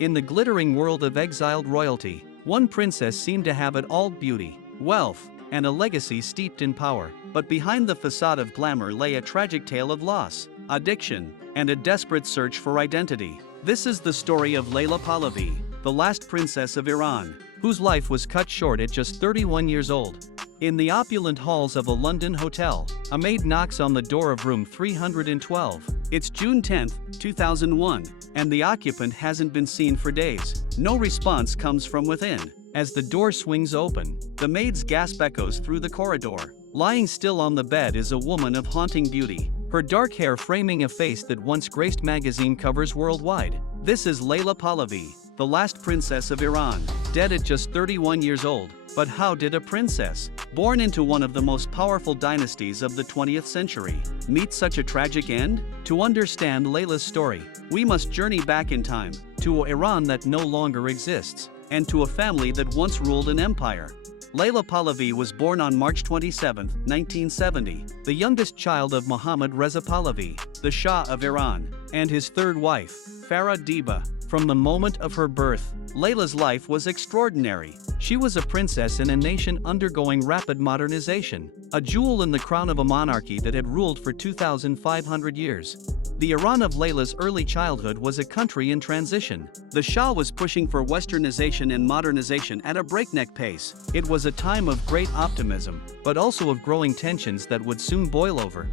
In the glittering world of exiled royalty, one princess seemed to have it all: beauty, wealth, and a legacy steeped in power. But behind the facade of glamour lay a tragic tale of loss, addiction, and a desperate search for identity. This is the story of Leila Pahlavi, the last princess of Iran, whose life was cut short at just 31 years old. In the opulent halls of a London hotel, a maid knocks on the door of room 312. It's June 10, 2001, and the occupant hasn't been seen for days. No response comes from within. As the door swings open, the maid's gasp echoes through the corridor. Lying still on the bed is a woman of haunting beauty, her dark hair framing a face that once graced magazine covers worldwide. This is Leila Pahlavi, the last princess of Iran, dead at just 31 years old. But how did a princess, born into one of the most powerful dynasties of the 20th century, meet such a tragic end? To understand Leila's story, we must journey back in time, to Iran that no longer exists, and to a family that once ruled an empire. Leila Pahlavi was born on March 27, 1970, the youngest child of Mohammad Reza Pahlavi, the Shah of Iran, and his third wife, Farah Diba. From the moment of her birth, Leila's life was extraordinary. She was a princess in a nation undergoing rapid modernization, a jewel in the crown of a monarchy that had ruled for 2,500 years. The Iran of Leila's early childhood was a country in transition. The Shah was pushing for westernization and modernization at a breakneck pace. It was a time of great optimism, but also of growing tensions that would soon boil over.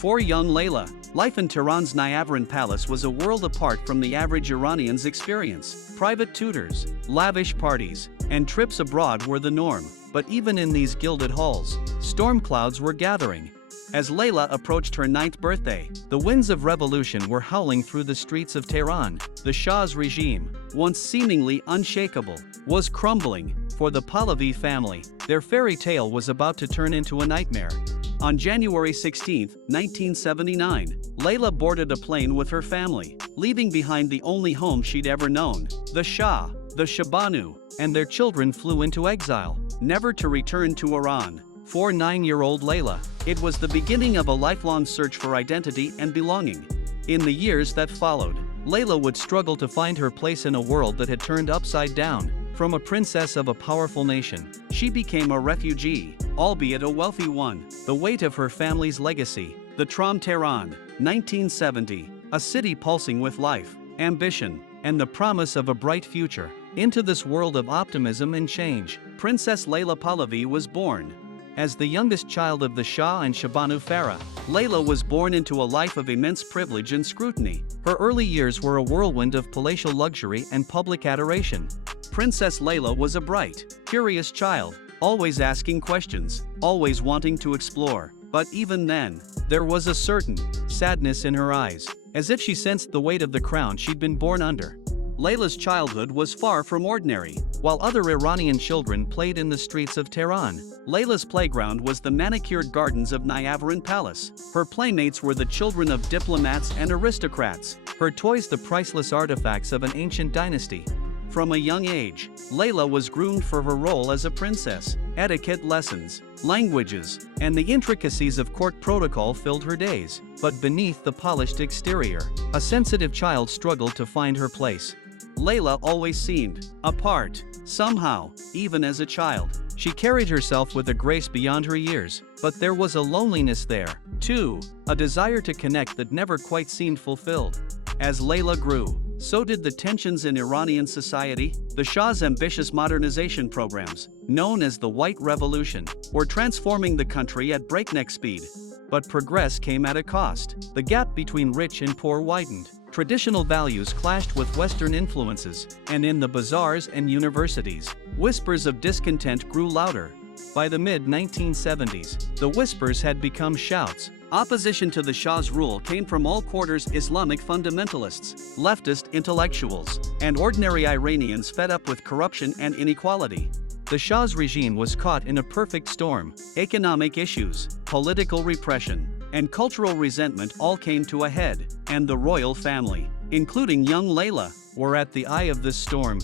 For young Leila, life in Tehran's Niavaran palace was a world apart from the average Iranian's experience. Private tutors, lavish parties, and trips abroad were the norm. But even in these gilded halls, storm clouds were gathering. As Leila approached her 9th birthday, the winds of revolution were howling through the streets of Tehran. The Shah's regime, once seemingly unshakable, was crumbling. For the Pahlavi family, their fairy tale was about to turn into a nightmare. On January 16, 1979, Leila boarded a plane with her family, leaving behind the only home she'd ever known. The Shah, the Shabanu, and their children flew into exile, never to return to Iran. For 9-year-old Leila, it was the beginning of a lifelong search for identity and belonging. In the years that followed, Leila would struggle to find her place in a world that had turned upside down. From a princess of a powerful nation, she became a refugee, albeit a wealthy one. The weight of her family's legacy, the Tram Tehran, 1970, a city pulsing with life, ambition, and the promise of a bright future. Into this world of optimism and change, Princess Leila Pahlavi was born. As the youngest child of the Shah and Shabanu Farah, Leila was born into a life of immense privilege and scrutiny. Her early years were a whirlwind of palatial luxury and public adoration. Princess Leila was a bright, curious child, always asking questions, always wanting to explore. But even then, there was a certain sadness in her eyes, as if she sensed the weight of the crown she'd been born under. Leila's childhood was far from ordinary. While other Iranian children played in the streets of Tehran, Leila's playground was the manicured gardens of Niavaran Palace. Her playmates were the children of diplomats and aristocrats, her toys the priceless artifacts of an ancient dynasty. From a young age, Leila was groomed for her role as a princess. Etiquette lessons, languages, and the intricacies of court protocol filled her days. But beneath the polished exterior, a sensitive child struggled to find her place. Leila always seemed apart, somehow, even as a child. She carried herself with a grace beyond her years, but there was a loneliness there, too, a desire to connect that never quite seemed fulfilled. As Leila grew, so did the tensions in Iranian society. The Shah's ambitious modernization programs, known as the White Revolution, were transforming the country at breakneck speed. But progress came at a cost. The gap between rich and poor widened. Traditional values clashed with Western influences, and in the bazaars and universities, whispers of discontent grew louder. By the mid-1970s, the whispers had become shouts. Opposition to the Shah's rule came from all quarters: Islamic fundamentalists, leftist intellectuals, and ordinary Iranians fed up with corruption and inequality. The Shah's regime was caught in a perfect storm. Economic issues, political repression, and cultural resentment all came to a head, and the royal family, including young Leila, were at the eye of this storm.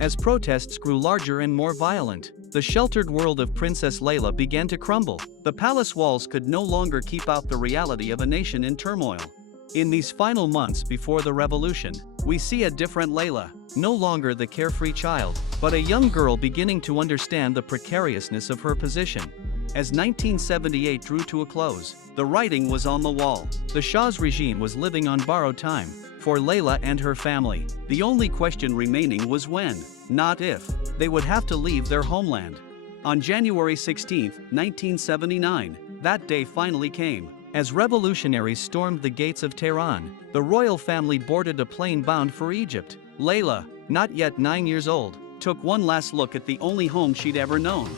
As protests grew larger and more violent, the sheltered world of Princess Leila began to crumble. The palace walls could no longer keep out the reality of a nation in turmoil. In these final months before the revolution, we see a different Leila. no longer the carefree child, but a young girl beginning to understand the precariousness of her position. As 1978 drew to a close, the writing was on the wall. The Shah's regime was living on borrowed time. For Leila and her family, the only question remaining was when, not if, they would have to leave their homeland. On January 16, 1979, that day finally came. As revolutionaries stormed the gates of Tehran, the royal family boarded a plane bound for Egypt. Leila, not yet 9 years old, took one last look at the only home she'd ever known.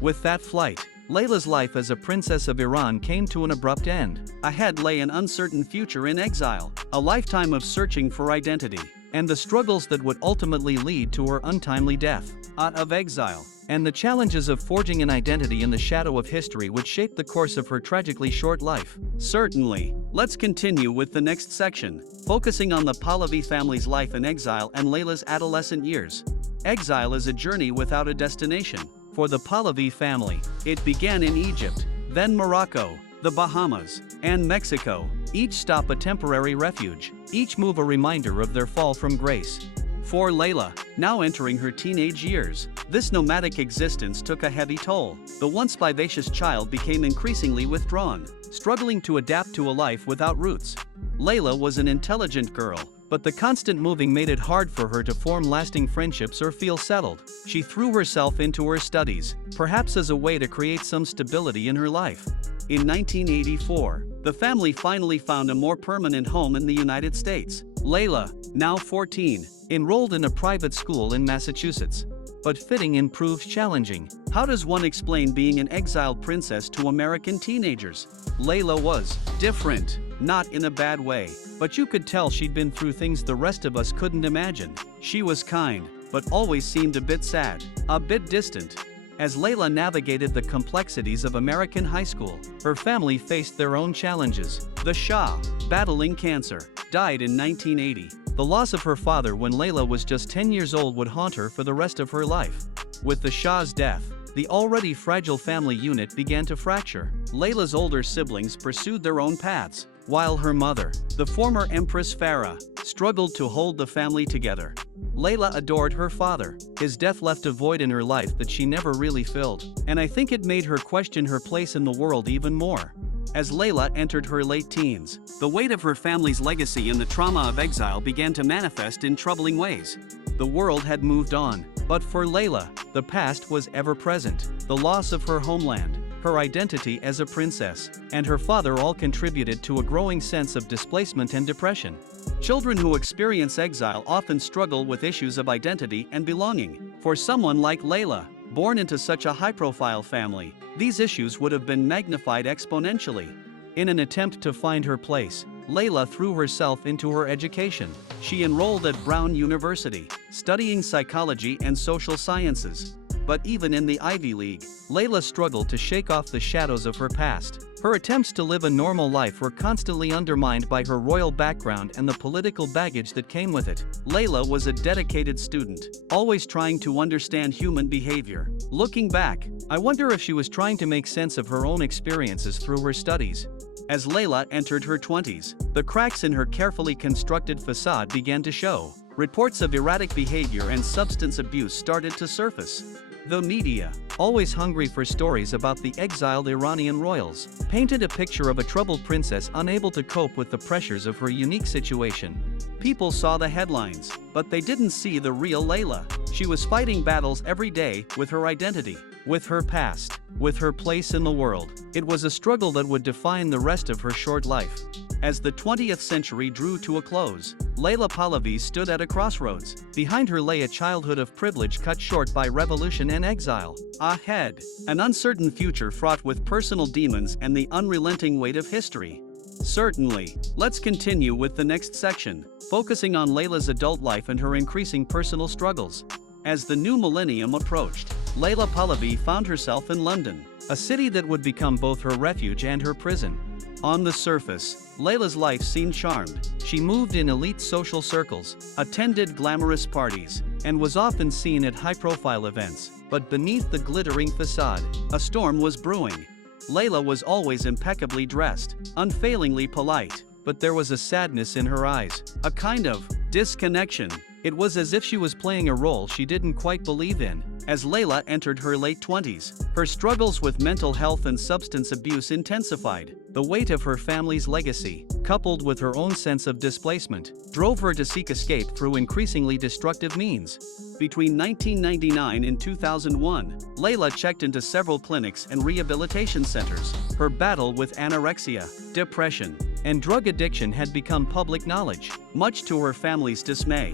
With that flight, Leila's life as a princess of Iran came to an abrupt end. Ahead lay an uncertain future in exile, a lifetime of searching for identity, and the struggles that would ultimately lead to her untimely death. Out of exile, and the challenges of forging an identity in the shadow of history would shape the course of her tragically short life. Certainly. Let's continue with the next section, focusing on the Pahlavi family's life in exile and Leila's adolescent years. Exile is a journey without a destination. For the Pahlavi family, it began in Egypt, then Morocco, the Bahamas, and Mexico, each stop a temporary refuge, each move a reminder of their fall from grace. For Leila, now entering her teenage years, this nomadic existence took a heavy toll. The once vivacious child became increasingly withdrawn, struggling to adapt to a life without roots. Leila was an intelligent girl, but the constant moving made it hard for her to form lasting friendships or feel settled. She threw herself into her studies, perhaps as a way to create some stability in her life. In 1984, the family finally found a more permanent home in the United States. Leila, now 14, enrolled in a private school in Massachusetts. But fitting in proved challenging. How does one explain being an exiled princess to American teenagers? Leila was different, not in a bad way, but you could tell she'd been through things the rest of us couldn't imagine. She was kind, but always seemed a bit sad, a bit distant. As Leila navigated the complexities of American high school, her family faced their own challenges. The Shah, battling cancer, died in 1980. The loss of her father when Leila was just 10 years old would haunt her for the rest of her life. With the Shah's death, the already fragile family unit began to fracture. Leila's older siblings pursued their own paths, while her mother, the former Empress Farah, struggled to hold the family together. Leila adored her father. His death left a void in her life that she never really filled, and I think it made her question her place in the world even more. As Leila entered her late teens, the weight of her family's legacy and the trauma of exile began to manifest in troubling ways. The world had moved on, but for Leila, the past was ever present. The loss of her homeland, her identity as a princess, and her father all contributed to a growing sense of displacement and depression. Children who experience exile often struggle with issues of identity and belonging. For someone like Leila, born into such a high-profile family, these issues would have been magnified exponentially. In an attempt to find her place, Leila threw herself into her education. She enrolled at Brown University, studying psychology and social sciences. But even in the Ivy League, Leila struggled to shake off the shadows of her past. Her attempts to live a normal life were constantly undermined by her royal background and the political baggage that came with it. Leila was a dedicated student, always trying to understand human behavior. Looking back, I wonder if she was trying to make sense of her own experiences through her studies. As Leila entered her 20s, the cracks in her carefully constructed facade began to show. Reports of erratic behavior and substance abuse started to surface. The media, always hungry for stories about the exiled Iranian royals, painted a picture of a troubled princess unable to cope with the pressures of her unique situation. People saw the headlines, but they didn't see the real Leila. She was fighting battles every day with her identity, with her past, with her place in the world. It was a struggle that would define the rest of her short life. As the 20th century drew to a close, Leila Pahlavi stood at a crossroads. Behind her lay a childhood of privilege cut short by revolution and exile. Ahead, an uncertain future fraught with personal demons and the unrelenting weight of history. Certainly. Let's continue with the next section, focusing on Leila's adult life and her increasing personal struggles. As the new millennium approached, Leila Pahlavi found herself in London, a city that would become both her refuge and her prison. On the surface, Leila's life seemed charmed. She moved in elite social circles, attended glamorous parties, and was often seen at high-profile events. But beneath the glittering facade, a storm was brewing. Leila was always impeccably dressed, unfailingly polite, but there was a sadness in her eyes, a kind of disconnection. It was as if she was playing a role she didn't quite believe in. As Leila entered her late 20s, her struggles with mental health and substance abuse intensified. The weight of her family's legacy, coupled with her own sense of displacement, drove her to seek escape through increasingly destructive means. Between 1999 and 2001, Leila checked into several clinics and rehabilitation centers. Her battle with anorexia, depression, and drug addiction had become public knowledge, much to her family's dismay.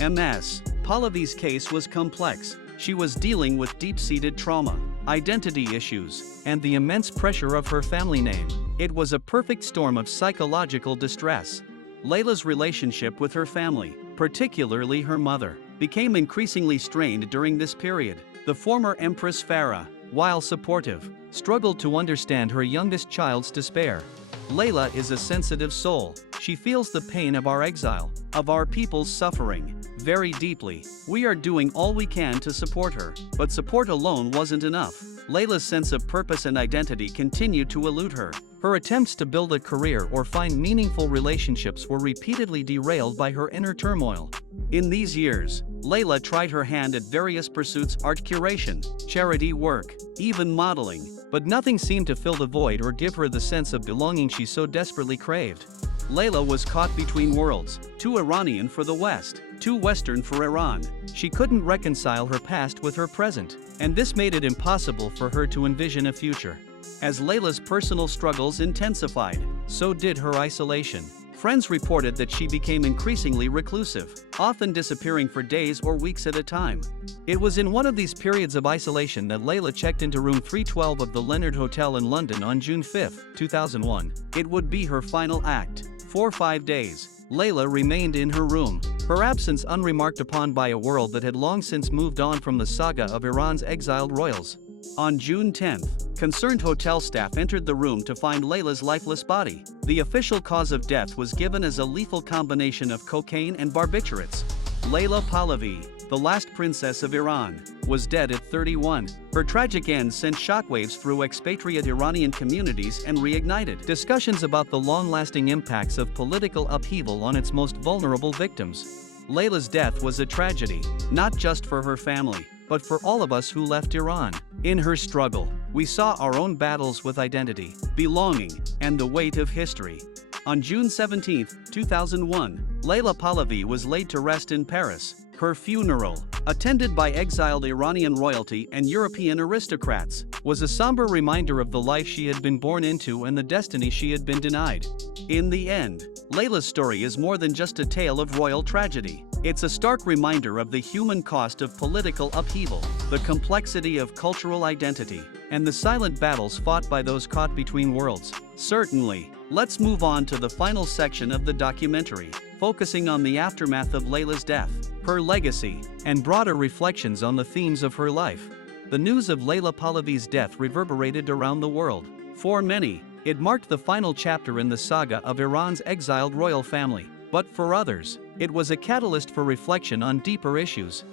Ms. Pahlavi's case was complex. She was dealing with deep-seated trauma, identity issues, and the immense pressure of her family name. It was a perfect storm of psychological distress. Leila's relationship with her family, particularly her mother, became increasingly strained during this period. The former Empress Farah, while supportive, struggled to understand her youngest child's despair. Leila is a sensitive soul. She feels the pain of our exile, of our people's suffering, very deeply. We are doing all we can to support her, but support alone wasn't enough. Leila's sense of purpose and identity continued to elude her. Her attempts to build a career or find meaningful relationships were repeatedly derailed by her inner turmoil. In these years, Leila tried her hand at various pursuits: art curation, charity work, even modeling, but nothing seemed to fill the void or give her the sense of belonging she so desperately craved. Leila was caught between worlds, too Iranian for the West, too Western for Iran. She couldn't reconcile her past with her present, and this made it impossible for her to envision a future. As Leila's personal struggles intensified, so did her isolation. Friends reported that she became increasingly reclusive, often disappearing for days or weeks at a time. It was in one of these periods of isolation that Leila checked into room 312 of the Leonard Hotel in London on June 5, 2001. It would be her final act. For 5 days, Leila remained in her room, her absence unremarked upon by a world that had long since moved on from the saga of Iran's exiled royals. On June 10, concerned hotel staff entered the room to find Leila's lifeless body. The official cause of death was given as a lethal combination of cocaine and barbiturates. Leila Pahlavi, the last princess of Iran, was dead at 31. Her tragic end sent shockwaves through expatriate Iranian communities and reignited discussions about the long-lasting impacts of political upheaval on its most vulnerable victims. Leila's death was a tragedy, not just for her family, but for all of us who left Iran. In her struggle, we saw our own battles with identity, belonging, and the weight of history. On June 17, 2001, Leila Pahlavi was laid to rest in Paris. Her funeral, attended by exiled Iranian royalty and European aristocrats, was a somber reminder of the life she had been born into and the destiny she had been denied. In the end, Leila's story is more than just a tale of royal tragedy. It's a stark reminder of the human cost of political upheaval, the complexity of cultural identity, and the silent battles fought by those caught between worlds. Certainly, let's move on to the final section of the documentary, focusing on the aftermath of Leila's death, her legacy, and broader reflections on the themes of her life. The news of Leila Pahlavi's death reverberated around the world. For many, it marked the final chapter in the saga of Iran's exiled royal family, but for others, it was a catalyst for reflection on deeper issues.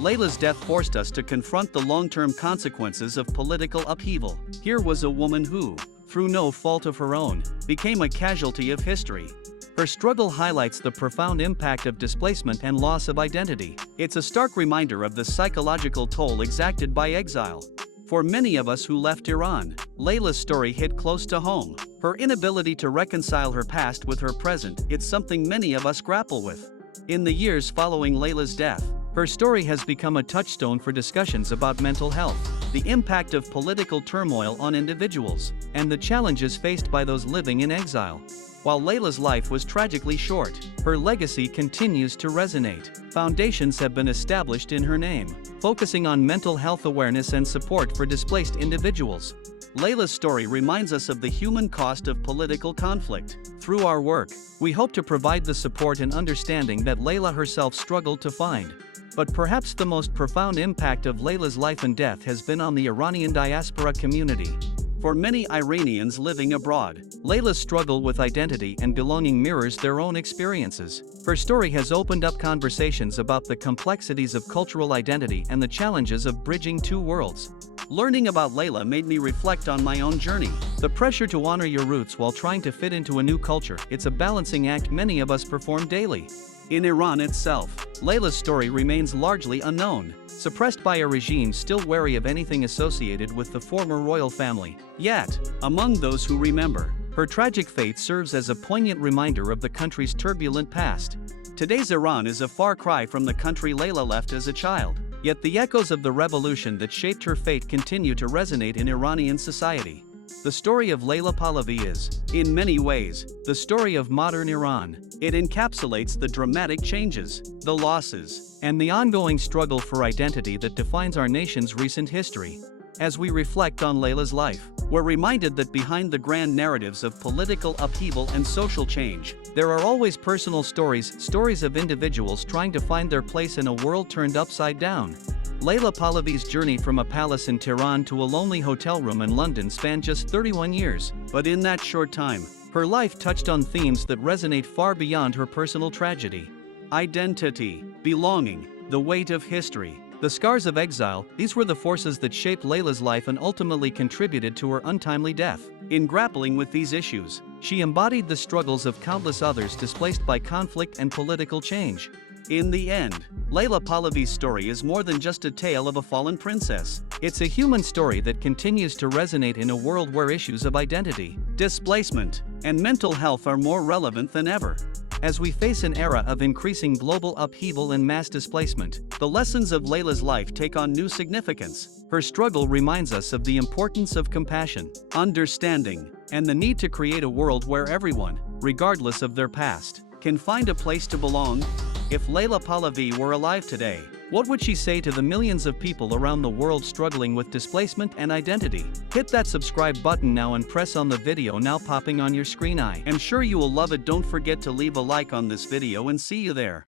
Leila's death forced us to confront the long-term consequences of political upheaval. Here was a woman who, through no fault of her own, became a casualty of history. Her struggle highlights the profound impact of displacement and loss of identity. It's a stark reminder of the psychological toll exacted by exile. For many of us who left Iran, Leila's story hit close to home. Her inability to reconcile her past with her present, it's something many of us grapple with. In the years following Leila's death, her story has become a touchstone for discussions about mental health, the impact of political turmoil on individuals, and the challenges faced by those living in exile. While Leila's life was tragically short, her legacy continues to resonate. Foundations have been established in her name, focusing on mental health awareness and support for displaced individuals. Leila's story reminds us of the human cost of political conflict. Through our work, we hope to provide the support and understanding that Leila herself struggled to find. But perhaps the most profound impact of Leila's life and death has been on the Iranian diaspora community. For many Iranians living abroad, Leila's struggle with identity and belonging mirrors their own experiences. Her story has opened up conversations about the complexities of cultural identity and the challenges of bridging two worlds. Learning about Leila made me reflect on my own journey. The pressure to honor your roots while trying to fit into a new culture, it's a balancing act many of us perform daily. In Iran itself, Leila's story remains largely unknown, suppressed by a regime still wary of anything associated with the former royal family. Yet, among those who remember, her tragic fate serves as a poignant reminder of the country's turbulent past. Today's Iran is a far cry from the country Leila left as a child, yet the echoes of the revolution that shaped her fate continue to resonate in Iranian society. The story of Leila Pahlavi is, in many ways, the story of modern Iran. It encapsulates the dramatic changes, the losses, and the ongoing struggle for identity that defines our nation's recent history. As we reflect on Leila's life, we're reminded that behind the grand narratives of political upheaval and social change, there are always personal stories of individuals trying to find their place in a world turned upside down. Leila Pahlavi's journey from a palace in Tehran to a lonely hotel room in London spanned just 31 years, but in that short time, her life touched on themes that resonate far beyond her personal tragedy. Identity, belonging, the weight of history, the scars of exile, these were the forces that shaped Leila's life and ultimately contributed to her untimely death. In grappling with these issues, she embodied the struggles of countless others displaced by conflict and political change. In the end, Leila Pahlavi's story is more than just a tale of a fallen princess. It's a human story that continues to resonate in a world where issues of identity, displacement, and mental health are more relevant than ever. As we face an era of increasing global upheaval and mass displacement, the lessons of Leila's life take on new significance. Her struggle reminds us of the importance of compassion, understanding, and the need to create a world where everyone, regardless of their past, can find a place to belong. If Leila Pahlavi were alive today, what would she say to the millions of people around the world struggling with displacement and identity? Hit that subscribe button now and press on the video now popping on your screen. I am sure you will love it. Don't forget to leave a like on this video and see you there.